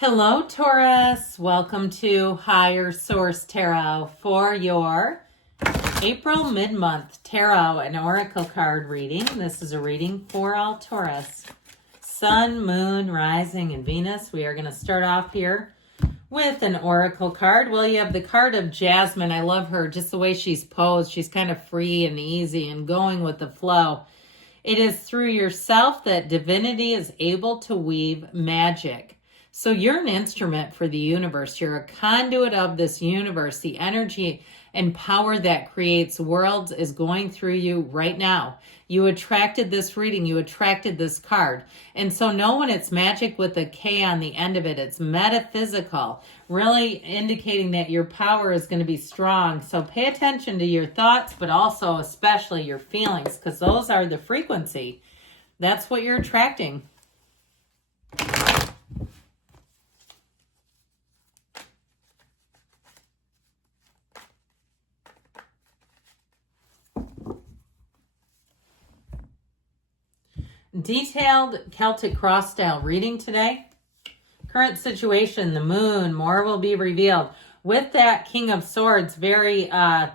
Hello, Taurus. Welcome to Higher Source Tarot for your April mid-month tarot and oracle card reading. This is a reading for all Taurus. Sun, Moon, Rising, and Venus. We are going to start off here with an oracle card. Well, you have the card of Jasmine. I love her, just the way she's posed. She's kind of free and easy and going with the flow. It is through yourself that divinity is able to weave magic. So you're an instrument for the universe. You're a conduit of this universe. The energy and power that creates worlds is going through you right now. You attracted this reading. You attracted this card. And so know when it's magic with a K on the end of it. It's metaphysical, really indicating that your power is going to be strong. So pay attention to your thoughts, but also especially your feelings, because those are the frequency. That's what you're attracting. Detailed Celtic cross style reading today. Current situation, the moon, more will be revealed. With that King of Swords, very no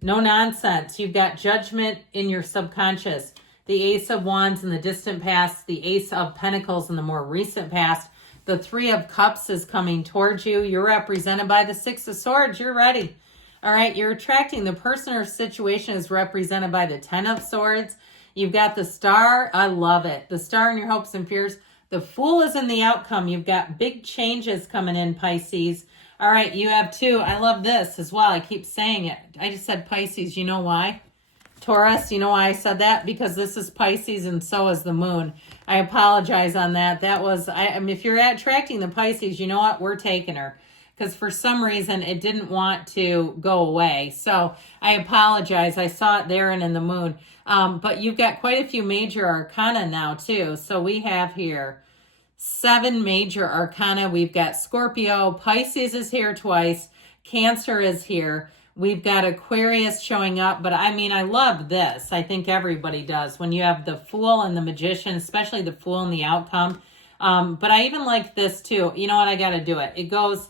nonsense. You've got judgment in your subconscious. The Ace of Wands in the distant past, the Ace of Pentacles in the more recent past. The Three of Cups is coming towards you. You're represented by the Six of Swords. You're ready. All right, you're attracting. The person or situation is represented by the Ten of Swords. You've got the Star. I love it. The Star in your hopes and fears. The Fool is in the outcome. You've got big changes coming in, Pisces. All right, you have two. I love this as well. I keep saying it. I just said Pisces. You know why? Taurus, you know why I said that? Because this is Pisces and so is the moon. I apologize on that. That was, I mean, if you're attracting the Pisces, you know what? We're taking her. Because for some reason it didn't want to go away. So I apologize. I saw it there and in the moon. But you've got quite a few major arcana now too. So we have here 7 major arcana. We've got Scorpio, Pisces is here twice, Cancer is here. We've got Aquarius showing up. But I mean, I love this. I think everybody does. When you have the Fool and the Magician, especially the Fool and the outcome. But I even like this too. You know what? I got to do it. It goes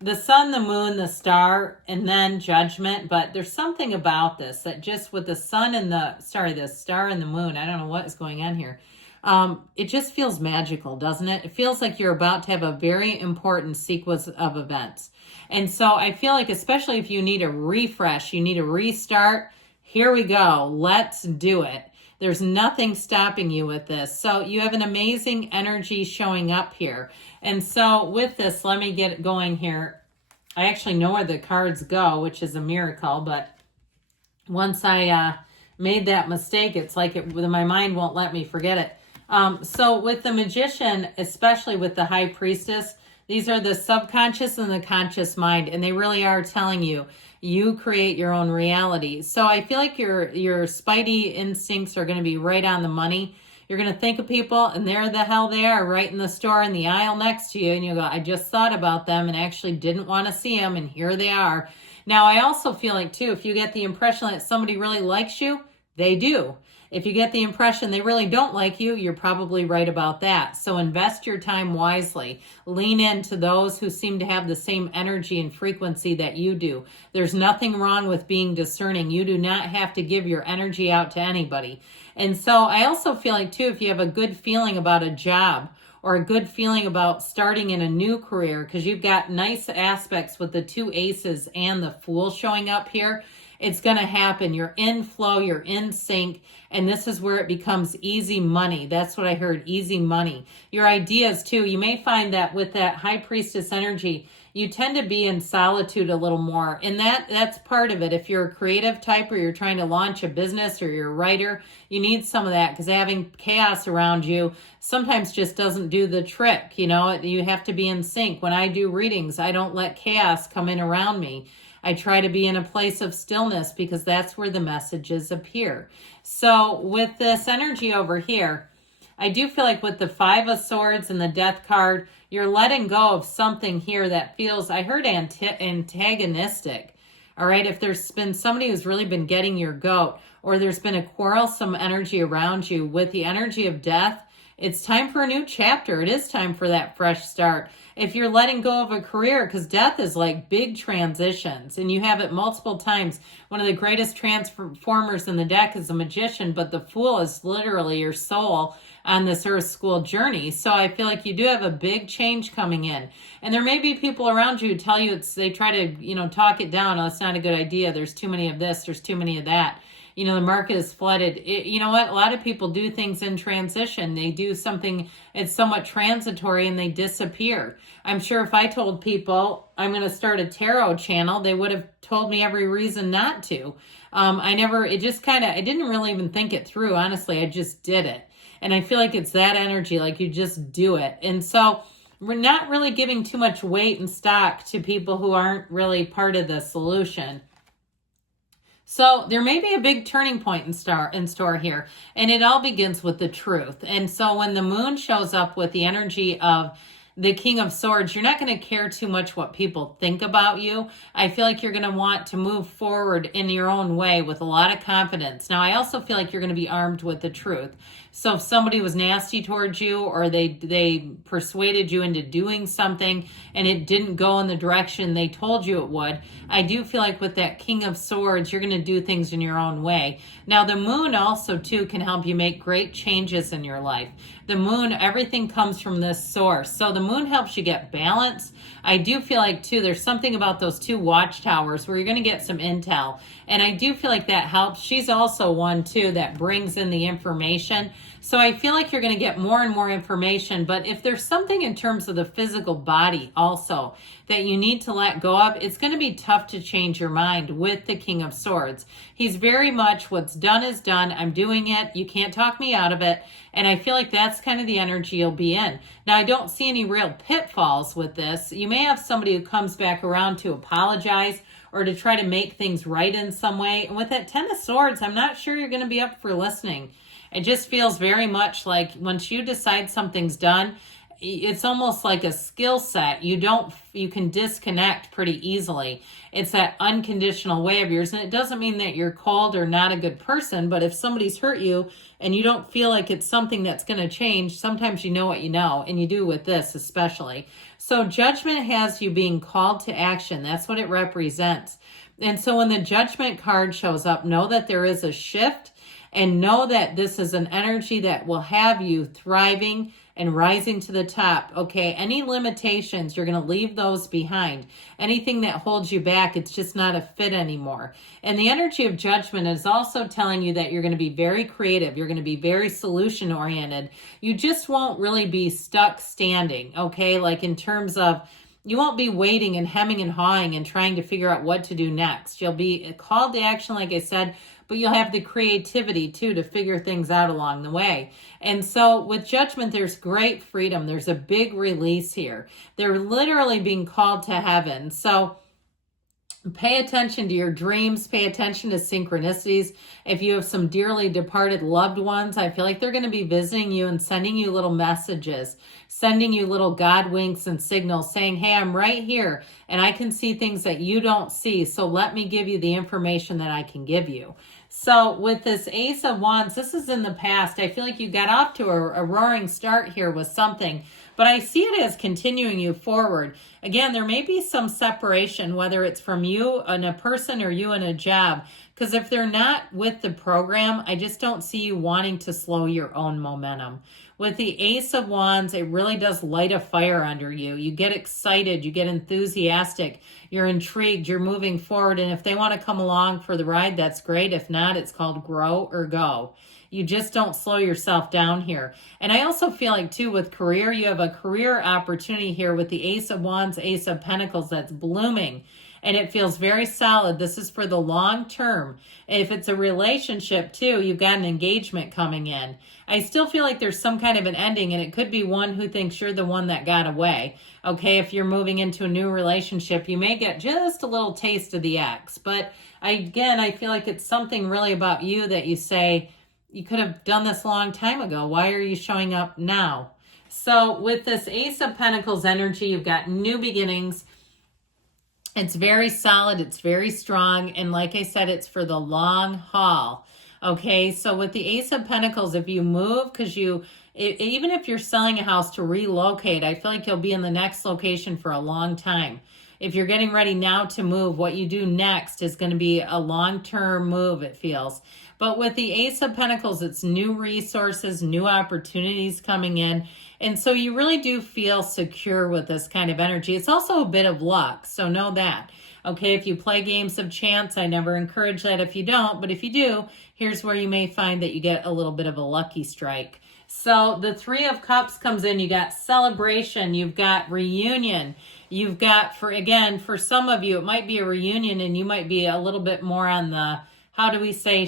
the Sun, the Moon, the Star, and then Judgment. But there's something about this that just with the Sun and the Star and the Moon, I don't know what is going on here. It just feels magical, doesn't it? It feels like you're about to have a very important sequence of events. And so I feel like, especially if you need a refresh, you need a restart, here we go. Let's do it. There's nothing stopping you with this. So you have an amazing energy showing up here. And so with this, let me get going here. I actually know where the cards go, which is a miracle. But once I made that mistake, it's like my mind won't let me forget it. So with the Magician, especially with the High Priestess, these are the subconscious and the conscious mind. And they really are telling you, you create your own reality. So I feel like your spidey instincts are going to be right on the money. You're going to think of people and there the hell they are right in the store in the aisle next to you. And you go, I just thought about them and actually didn't want to see them. And here they are. Now, I also feel like too, if you get the impression that somebody really likes you, they do. If you get the impression they really don't like you, you're probably right about that. So invest your time wisely. Lean into those who seem to have the same energy and frequency that you do. There's nothing wrong with being discerning. You do not have to give your energy out to anybody. And so I also feel like too, if you have a good feeling about a job or a good feeling about starting in a new career, because you've got nice aspects with the 2 aces and the Fool showing up here, it's going to happen. You're in flow, you're in sync, and this is where it becomes easy money. That's what I heard, easy money. Your ideas too, you may find that with that High Priestess energy, you tend to be in solitude a little more. And that's part of it. If you're a creative type or you're trying to launch a business or you're a writer, you need some of that because having chaos around you sometimes just doesn't do the trick. You know, you have to be in sync. When I do readings, I don't let chaos come in around me. I try to be in a place of stillness because that's where the messages appear. So with this energy over here, I do feel like with the 5 of Swords and the Death card, you're letting go of something here that feels, I heard antagonistic. All right, if there's been somebody who's really been getting your goat, or there's been a quarrelsome energy around you with the energy of death, It's time for a new chapter. It is time for that fresh start. If you're letting go of a career, because death is like big transitions, and you have it multiple times. One of the greatest transformers in the deck is a magician, but the Fool is literally your soul on this Earth School journey. So I feel like you do have a big change coming in. And there may be people around you who tell you they try to, talk it down. Oh, it's not a good idea. There's too many of this. There's too many of that. The market is flooded. You know what? A lot of people do things in transition. They do something, it's somewhat transitory, and they disappear. I'm sure if I told people I'm going to start a tarot channel, they would have told me every reason not to. I didn't really even think it through. Honestly, I just did it. And I feel like it's that energy, like you just do it. And so we're not really giving too much weight and stock to people who aren't really part of the solution. So there may be a big turning point in store here, and it all begins with the truth. And so when the moon shows up with the energy of the King of Swords, you're not going to care too much what people think about you. I feel like you're going to want to move forward in your own way with a lot of confidence. Now, I also feel like you're going to be armed with the truth. So if somebody was nasty towards you, or they persuaded you into doing something and it didn't go in the direction they told you it would, I do feel like with that King of Swords, you're going to do things in your own way. Now, the moon also, too, can help you make great changes in your life. The moon, everything comes from this source. So the moon helps you get balance. I do feel like, too, there's something about those two watchtowers where you're going to get some intel. And I do feel like that helps. She's also one, too, that brings in the information. So I feel like you're going to get more and more information. But if there's something in terms of the physical body also that you need to let go of, it's going to be tough to change your mind with the King of Swords. He's very much what's done is done. I'm doing it. You can't talk me out of it. And I feel like that's kind of the energy you'll be in. Now, I don't see any real pitfalls with this. You may have somebody who comes back around to apologize or to try to make things right in some way. And with that Ten of Swords, I'm not sure you're going to be up for listening. It just feels very much like once you decide something's done, it's almost like a skill set. You can disconnect pretty easily. It's that unconditional way of yours. And it doesn't mean that you're cold or not a good person, but if somebody's hurt you and you don't feel like it's something that's going to change, sometimes you know what you know, and you do with this especially. So Judgment has you being called to action. That's what it represents. And so when the Judgment card shows up, know that there is a shift, and know that this is an energy that will have you thriving and rising to the top. Okay, any limitations, you're going to leave those behind. Anything that holds you back, it's just not a fit anymore. And the energy of Judgment is also telling you that you're going to be very creative. You're going to be very solution oriented. You just won't really be stuck standing. Okay, like in terms of, you won't be waiting and hemming and hawing and trying to figure out what to do next. You'll be called to action, like I said, but you'll have the creativity too to figure things out along the way. And so with Judgment, there's great freedom. There's a big release here. They're literally being called to heaven. So pay attention to your dreams. Pay attention to synchronicities. If you have some dearly departed loved ones, I feel like they're going to be visiting you and sending you little messages, sending you little God winks and signals saying, hey, I'm right here and I can see things that you don't see. So let me give you the information that I can give you. So with this Ace of Wands, this is in the past. I feel like you got off to a roaring start here with something, but I see it as continuing you forward. Again, there may be some separation, whether it's from you and a person or you and a job, because if they're not with the program, I just don't see you wanting to slow your own momentum. With the Ace of Wands, it really does light a fire under you. You get excited, you get enthusiastic, you're intrigued, you're moving forward. And if they want to come along for the ride, that's great. If not, it's called grow or go. You just don't slow yourself down here. And I also feel like, too, with career, you have a career opportunity here with the Ace of Wands, Ace of Pentacles that's blooming. And it feels very solid. This is for the long term. If it's a relationship, too, you've got an engagement coming in. I still feel like there's some kind of an ending, and it could be one who thinks you're the one that got away. Okay, if you're moving into a new relationship, you may get just a little taste of the ex. But I feel like it's something really about you that you say, you could have done this a long time ago. Why are you showing up now? So with this Ace of Pentacles energy, you've got new beginnings. It's very solid. It's very strong. And like I said, it's for the long haul. Okay, so with the Ace of Pentacles, if you move, because even if you're selling a house to relocate, I feel like you'll be in the next location for a long time. If you're getting ready now to move, what you do next is going to be a long-term move, it feels. But with the Ace of Pentacles, it's new resources, new opportunities coming in. And so you really do feel secure with this kind of energy. It's also a bit of luck, so know that. Okay, if you play games of chance, I never encourage that if you don't. But if you do, here's where you may find that you get a little bit of a lucky strike. So the Three of Cups comes in. You got celebration. You've got reunion. You've got, for some of you, it might be a reunion and you might be a little bit more on the, how do we say,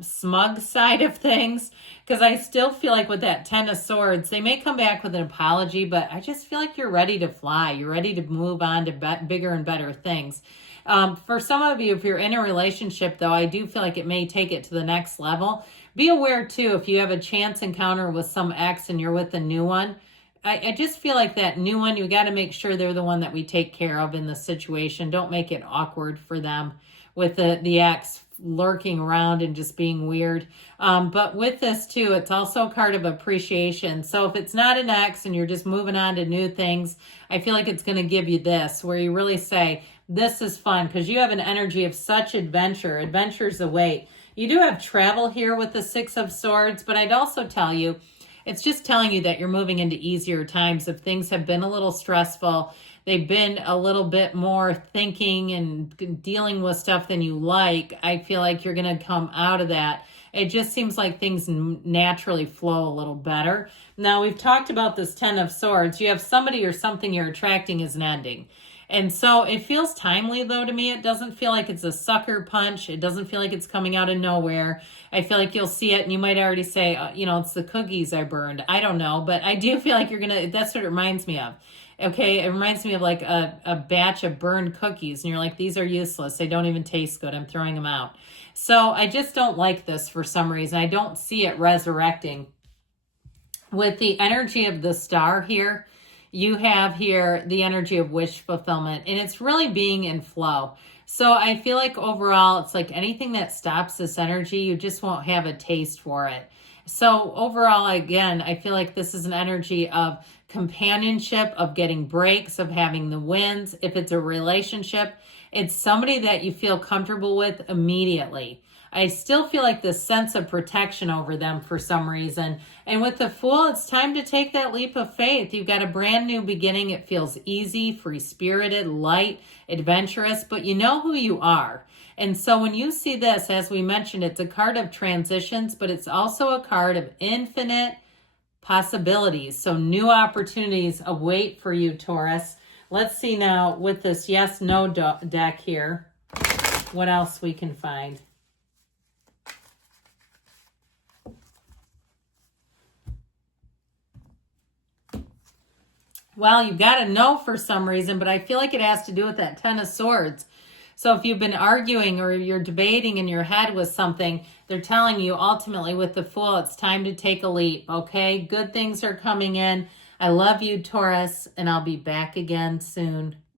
smug side of things. Because I still feel like with that Ten of Swords, they may come back with an apology, but I just feel like you're ready to fly. You're ready to move on to bigger and better things. For some of you, if you're in a relationship, though, I do feel like it may take it to the next level. Be aware, too, if you have a chance encounter with some ex and you're with a new one, I just feel like that new one, you got to make sure they're the one that we take care of in the situation. Don't make it awkward for them with the ex lurking around and just being weird. But with this too, it's also a card of appreciation. So if it's not an ex and you're just moving on to new things, I feel like it's going to give you this, where you really say, this is fun, because you have an energy of such adventure. Adventures await. You do have travel here with the Six of Swords, but I'd also tell you, it's just telling you that you're moving into easier times. If things have been a little stressful, they've been a little bit more thinking and dealing with stuff than you like, I feel like you're going to come out of that. It just seems like things naturally flow a little better. Now, we've talked about this Ten of Swords. You have somebody or something you're attracting is an ending. And so it feels timely, though, to me. It doesn't feel like it's a sucker punch. It doesn't feel like it's coming out of nowhere. I feel like you'll see it and you might already say, it's the cookies I burned. I don't know, but I do feel like that's what it reminds me of. Okay, it reminds me of like a batch of burned cookies. And you're like, these are useless. They don't even taste good. I'm throwing them out. So I just don't like this for some reason. I don't see it resurrecting. With the energy of the Star here, you have here the energy of wish fulfillment, and it's really being in flow. So I feel like overall, it's like anything that stops this energy, you just won't have a taste for it. So overall, again, I feel like this is an energy of companionship, of getting breaks, of having the wins. If it's a relationship, it's somebody that you feel comfortable with immediately. I still feel like this sense of protection over them for some reason. And with the Fool, it's time to take that leap of faith. You've got a brand new beginning. It feels easy, free-spirited, light, adventurous, but you know who you are. And so when you see this, as we mentioned, it's a card of transitions, but it's also a card of infinite possibilities. So new opportunities await for you, Taurus. Let's see now with this yes-no deck here, what else we can find. Well, you've got to know for some reason, but I feel like it has to do with that Ten of Swords. So if you've been arguing or you're debating in your head with something, they're telling you ultimately with the Fool, it's time to take a leap, okay? Good things are coming in. I love you, Taurus, and I'll be back again soon.